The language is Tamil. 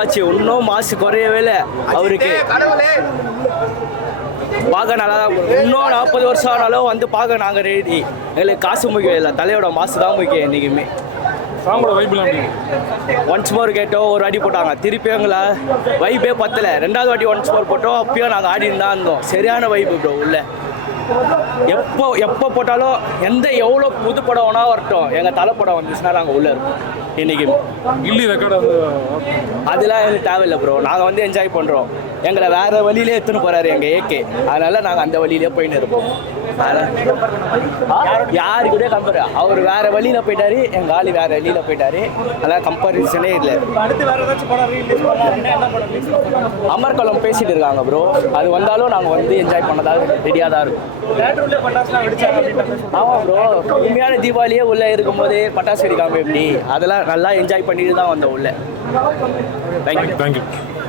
ஆச்சு இன்னும் மாசு குறையவே இல்லை அவருக்கு. பார்க்க நல்லா தான் இன்னும் 40 வருஷம் ஆனாலும் வந்து பார்க்க நாங்கள் ரெடி. எங்களுக்கு காசு முக்கியம் இல்லை, தலையோட மாசு தான் முக்கியம் என்றைக்குமே. ஒன்ஸ் மோர் கேட்டோம், ஒரு வாட்டி போட்டாங்க, திருப்பி எங்களை வைப்பே பத்தலை. 2வது வாட்டி ஒன்ஸ் மோர் போட்டோம், அப்பயும் நாங்கள் ஆடின்னு தான் இருந்தோம். சரியான வைப்பு ப்ரோ உள்ள. எப்போ போட்டாலும் எவ்வளோ புது படம் வேணா வரட்டும், எங்கள் தலைப்படம் வந்துச்சுன்னா நாங்கள் உள்ளே இருப்போம். இன்னைக்கு கில்லி ரெக்கார்டு அதெல்லாம் எங்களுக்கு தேவையில்லை ப்ரோ. நாங்கள் வந்து என்ஜாய் பண்ணுறோம். எங்களை வேறு வழியிலே எடுத்துன்னு போகிறாரு எங்கள் ஏகே. அதனால் நாங்கள் அந்த வழியிலே போயின்னு இருப்போம். யாரு கூட கம்பேர், அவர் வேறு வழியில் போயிட்டாரு, எங்கள் ஆளு வேறு வழியில் போயிட்டாரு. அதெல்லாம் கம்பாரிசனே இல்லை. அமர்கலம் பேசிட்டு இருக்காங்க ப்ரோ. அது வந்தாலும் நாங்கள் வந்து என்ஜாய் பண்ணதாக ரெடியாக தான் இருக்கும். ஆமாம் ப்ரோ, உண்மையான தீபாவளியே உள்ளே இருக்கும்போதே பட்டாசு வெடிக்காமல் எப்படி, அதெல்லாம் நல்லா என்ஜாய் பண்ணிட்டு தான் வந்தோம் உள்ள. தேங்க்யூ.